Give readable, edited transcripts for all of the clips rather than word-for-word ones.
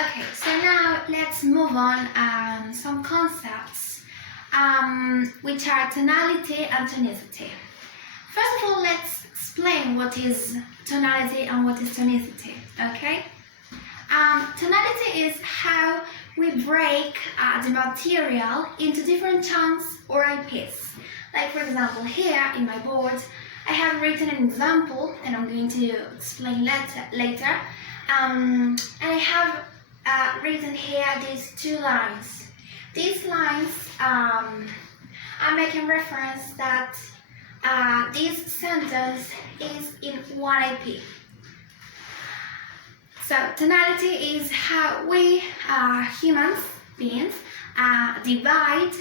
Okay, so now let's move on some concepts which are tonality and tonicity. First of all, let's explain what is tonality and what is tonicity, okay? Tonality is how we break the material into different chunks or IPs. Like for example, here in my board, I have written an example and I'm going to explain later. And I have written here these two lines. These lines are making reference that this sentence is in one IP. So tonality is how we human beings divide,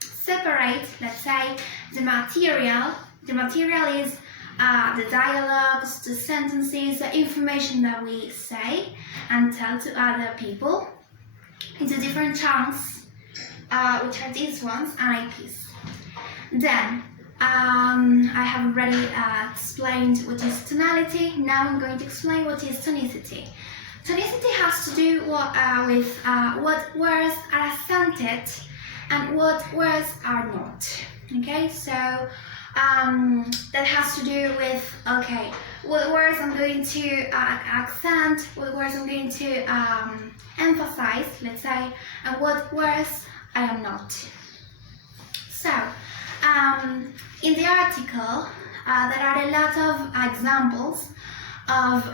separate, let's say, the material. The material is the dialogues, the sentences, the information that we say and tell to other people into different chunks, which are these ones, and IPs. Then, I have already explained what is tonality. Now I'm going to explain what is tonicity. Tonicity has to do with what words are accented and what words are not. Okay, so that has to do with, okay, what words I'm going to accent, what words I'm going to emphasize, let's say, and what words I am not. So, in the article, there are a lot of examples of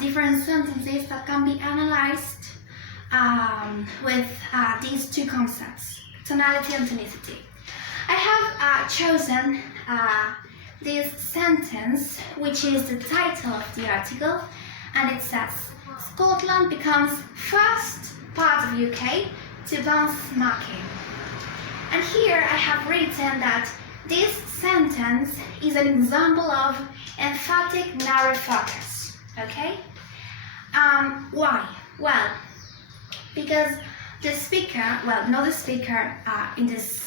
different sentences that can be analyzed with these two concepts, tonality and tonicity. I have chosen this sentence, which is the title of the article, and it says, Scotland becomes first part of UK to ban smoking. And here I have written that this sentence is an example of emphatic narrow focus, okay? Why? Well, because the speaker, well, not the speaker in this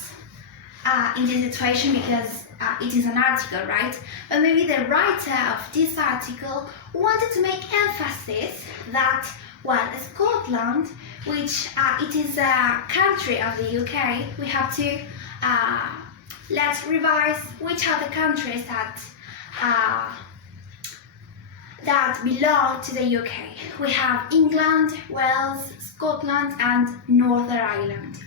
situation, because it is an article, right? But maybe the writer of this article wanted to make emphasis that, well, Scotland, which it is a country of the UK, we have to let's revise which are the countries that belong to the UK. We have England, Wales, Scotland, and Northern Ireland.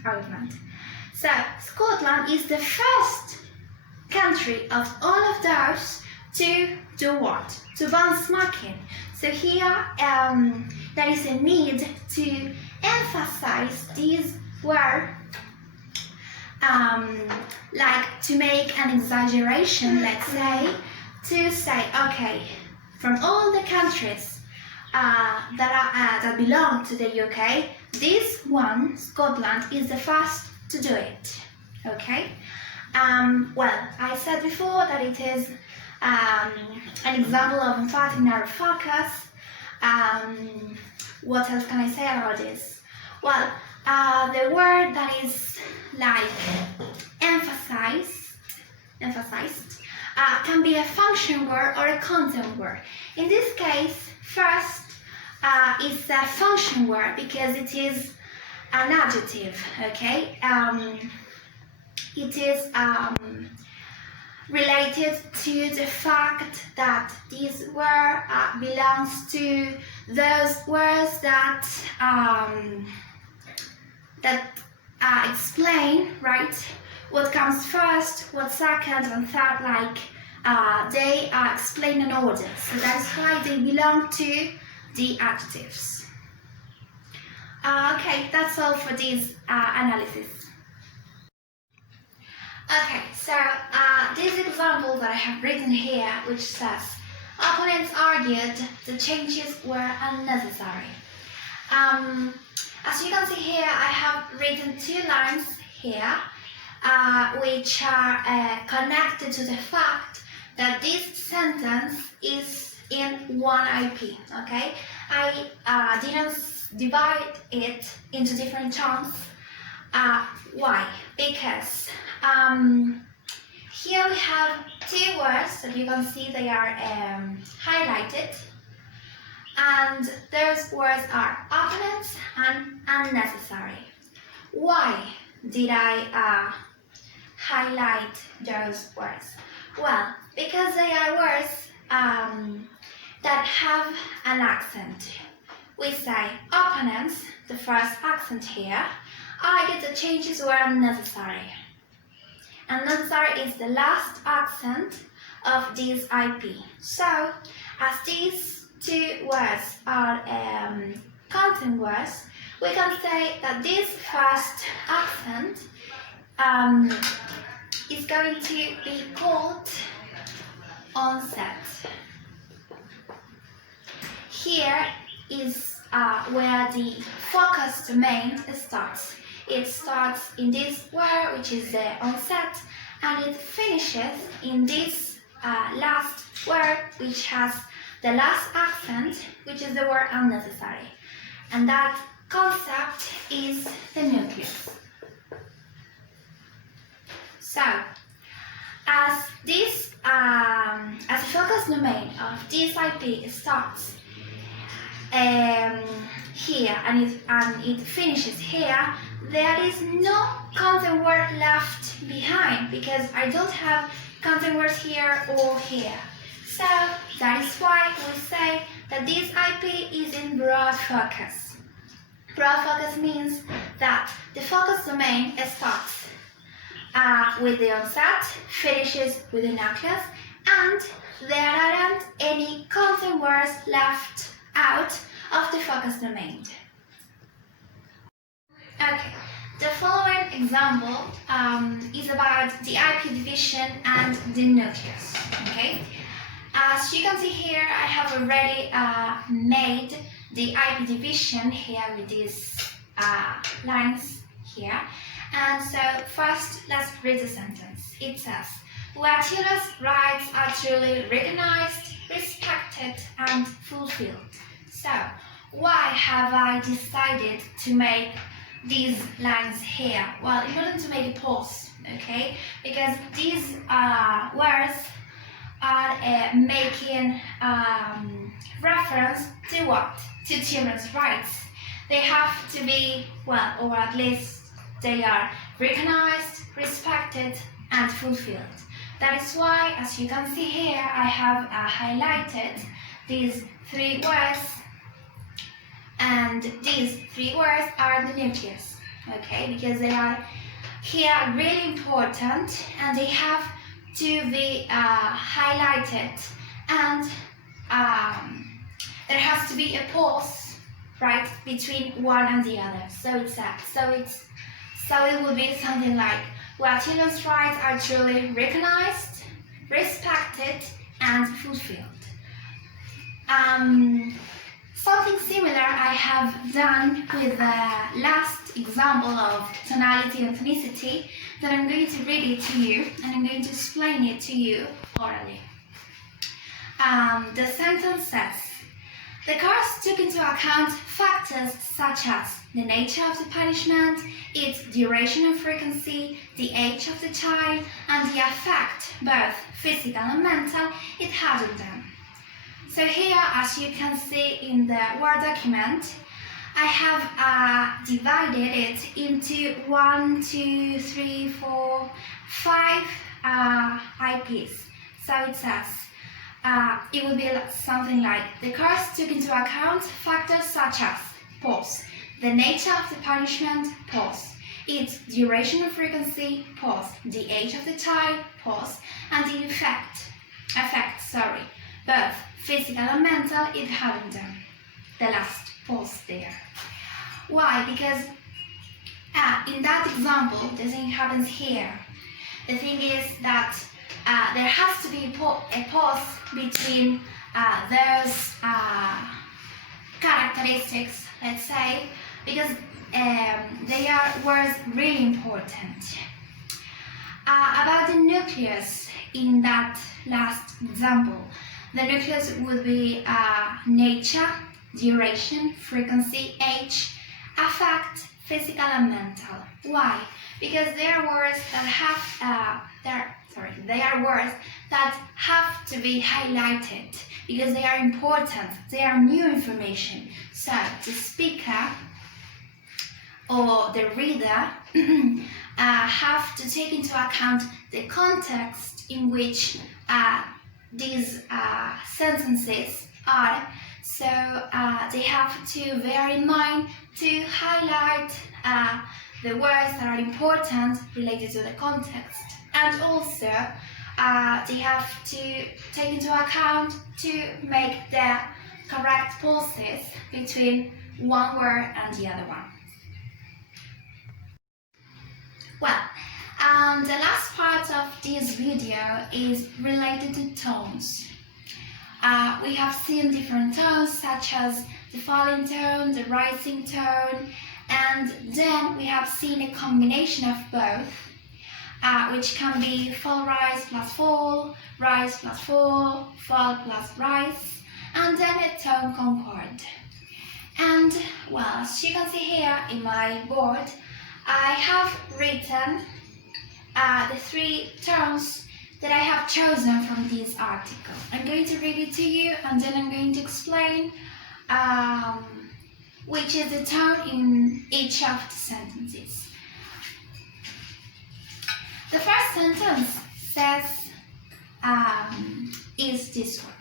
So Scotland is the first country of all of those to do what? To ban smoking. So here there is a need to emphasize these words, like to make an exaggeration, let's say, to say, okay, from all the countries that belong to the UK, this one, Scotland, is the first to do it. Okay? Well, I said before that it is an example of emphatic narrow focus. What else can I say about this? Well, the word that is like emphasized can be a function word or a content word. In this case, first it's a function word because it is an adjective, okay? It is related to the fact that this word belongs to those words that explain, right, what comes first, what second and third, like they explain an order. So that's why they belong to the adjectives. Okay, that's all for this analysis. Okay, so this example that I have written here, which says, opponents argued the changes were unnecessary. As you can see here, I have written two lines here, which are connected to the fact that this sentence is in one IP, okay? I didn't divide it into different chunks. Why? Because here we have two words that you can see they are highlighted, and those words are opponents and unnecessary. Why did I highlight those words? Well, because they are words that have an accent. We say opponents, the first accent here. I get the changes were unnecessary. Unnecessary is the last accent of this IP. So, as these two words are content words, we can say that this first accent is going to be called onset. Here is where the focus domain starts. It starts in this word, which is the onset, and it finishes in this last word, which has the last accent, which is the word unnecessary. And that concept is the nucleus. So, as this, as the focus domain of this IP starts here and it finishes here, there is no content word left behind because I don't have content words here or here. So that is why we say that this IP is in broad focus. Broad focus means that the focus domain starts with the onset, finishes with the nucleus, and there aren't any content words left out of the focus domain. Okay, the following example is about the IP division and the nucleus. Okay, as you can see here, I have already made the IP division here with these lines here. And so first, let's read the sentence. It says, where children's rights are truly recognized, respected, and fulfilled. So, why have I decided to make these lines here? Well, in order to make a pause, okay? Because these words are making reference to what? To children's rights. They have to be, well, or at least they are recognized, respected, and fulfilled. That is why, as you can see here, I have highlighted these three words, and these three words are the nucleus, okay? Because they are here really important, and they have to be highlighted, and there has to be a pause, right, between one and the other. So it would be something like, where children's rights are truly recognized, respected, and fulfilled. Something similar I have done with the last example of tonality and tonicity, that I'm going to read it to you and I'm going to explain it to you orally. The sentence says, the course took into account factors such as the nature of the punishment, its duration and frequency, the age of the child, and the effect, both physical and mental, it had on them. So here, as you can see in the Word document, I have divided it into 1, 2, 3, 4, 5 IPs. So it says, it would be something like, the course took into account factors such as pause, the nature of the punishment, pause, its duration and frequency, pause, the age of the child, pause, and the effect, both physical and mental, it having them. The last pause there. Why? Because in that example, the thing happens here. The thing is that there has to be a pause between those characteristics, let's say, because they are words really important. About the nucleus in that last example, the nucleus would be nature, duration, frequency, age, affect, physical and mental. Why? Because they are words that have they are words that have to be highlighted because they are important, they are new information. So the speaker or the reader have to take into account the context in which these sentences are. So they have to bear in mind to highlight the words that are important related to the context. And also they have to take into account to make the correct pauses between one word and the other one. Well, the last part of this video is related to tones. We have seen different tones such as the falling tone, the rising tone, and then we have seen a combination of both, which can be fall rise plus fall plus fall plus rise, and then a tone concord. And well, as you can see here in my board, I have written the 3 tones that I have chosen from this article. I'm going to read it to you and then I'm going to explain which is the tone in each of the sentences. The first sentence says, is this one.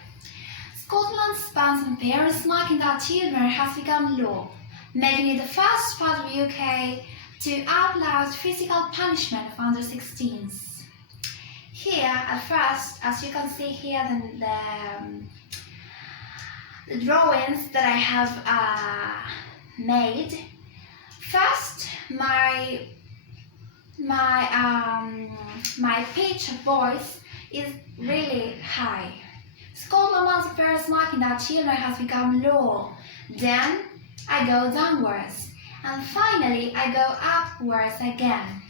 Scotland's bans on parents marking their children has become law, making it the first part of the UK to outlaw physical punishment of under 16s. Here, at first, as you can see here, the drawings that I have made. First, my pitch of voice is really high. Scotland bans parents marking their children has become law. Then I go downwards, and finally I go upwards again.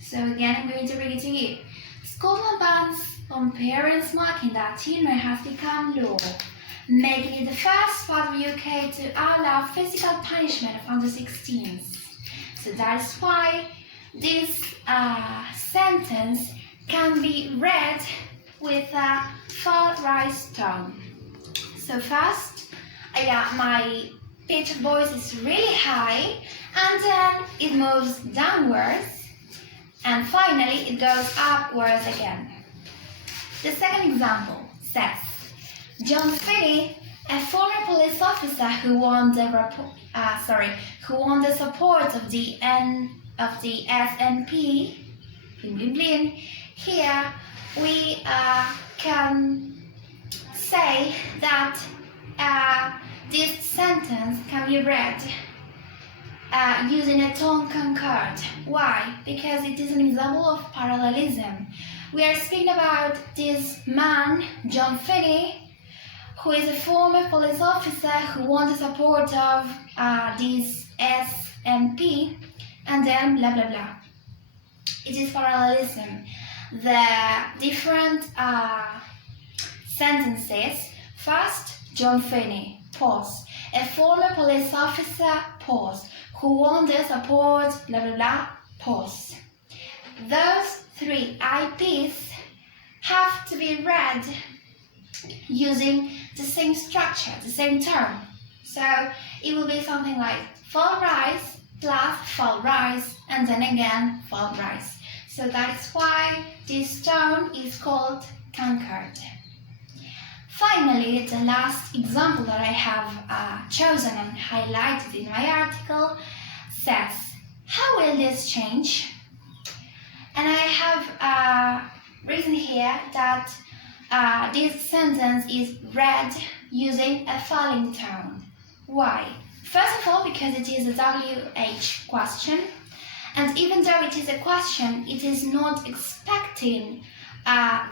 So again, I'm going to read it to you. Scotland bans on parents marking their children has become law, making it the first part of the UK to allow physical punishment of under 16s. So that's why this sentence can be read with a fall-rise tone. So first, my pitch of voice is really high, and then it moves downwards, and finally it goes upwards again. The second example says, John Finney, a former police officer who won the support of the SNP, bling bling bling. Here we can say that this sentence can be read using a tone concord. Why? Because it is an example of parallelism. We are speaking about this man, John Finney, who is a former police officer who won the support of this SNP, and then blah blah blah. It is parallelism. The different sentences. First, John Finney, pause. A former police officer, pause. Who won the support, blah blah blah, pause. Those 3 IPs have to be read using the same structure, the same term. So it will be something like fall rise plus fall rise, and then again fall rise. So that is why this tone is called concord. Finally, the last example that I have chosen and highlighted in my article says, how will this change? And I have written here that this sentence is read using a falling tone. Why? First of all, because it is a WH question, and even though it is a question, it is not expecting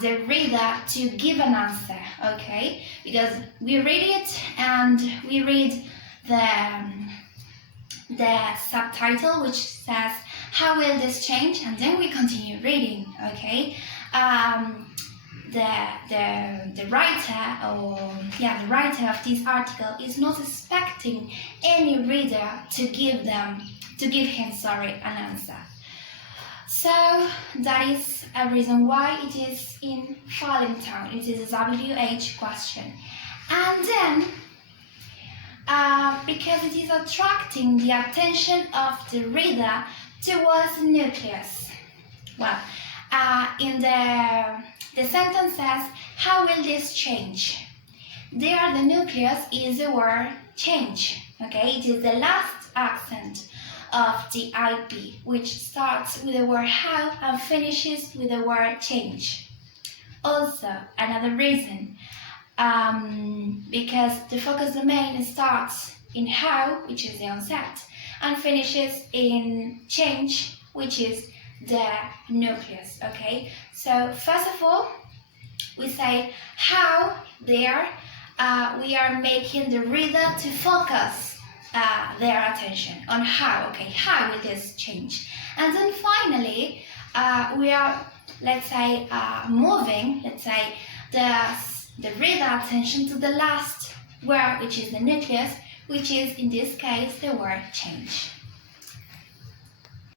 the reader to give an answer, okay? Because we read it and we read the subtitle, which says, how will this change? And then we continue reading, okay? The writer of this article is not expecting any reader to give him an answer. So that is a reason why it is in falling tone. It is a WH question. And then, because it is attracting the attention of the reader towards the nucleus. Well, in the sentence says, how will this change? There, the nucleus is the word change. Okay, it is the last accent of the IP, which starts with the word how and finishes with the word change. Also, another reason, because the focus domain starts in how, which is the onset, and finishes in change, which is the nucleus. Okay, so first of all, we say how there. We are making the reader to focus their attention on how. Okay, how will this change? And then finally, we are, let's say, moving, let's say, the reader attention to the last word, which is the nucleus, which is in this case the word change.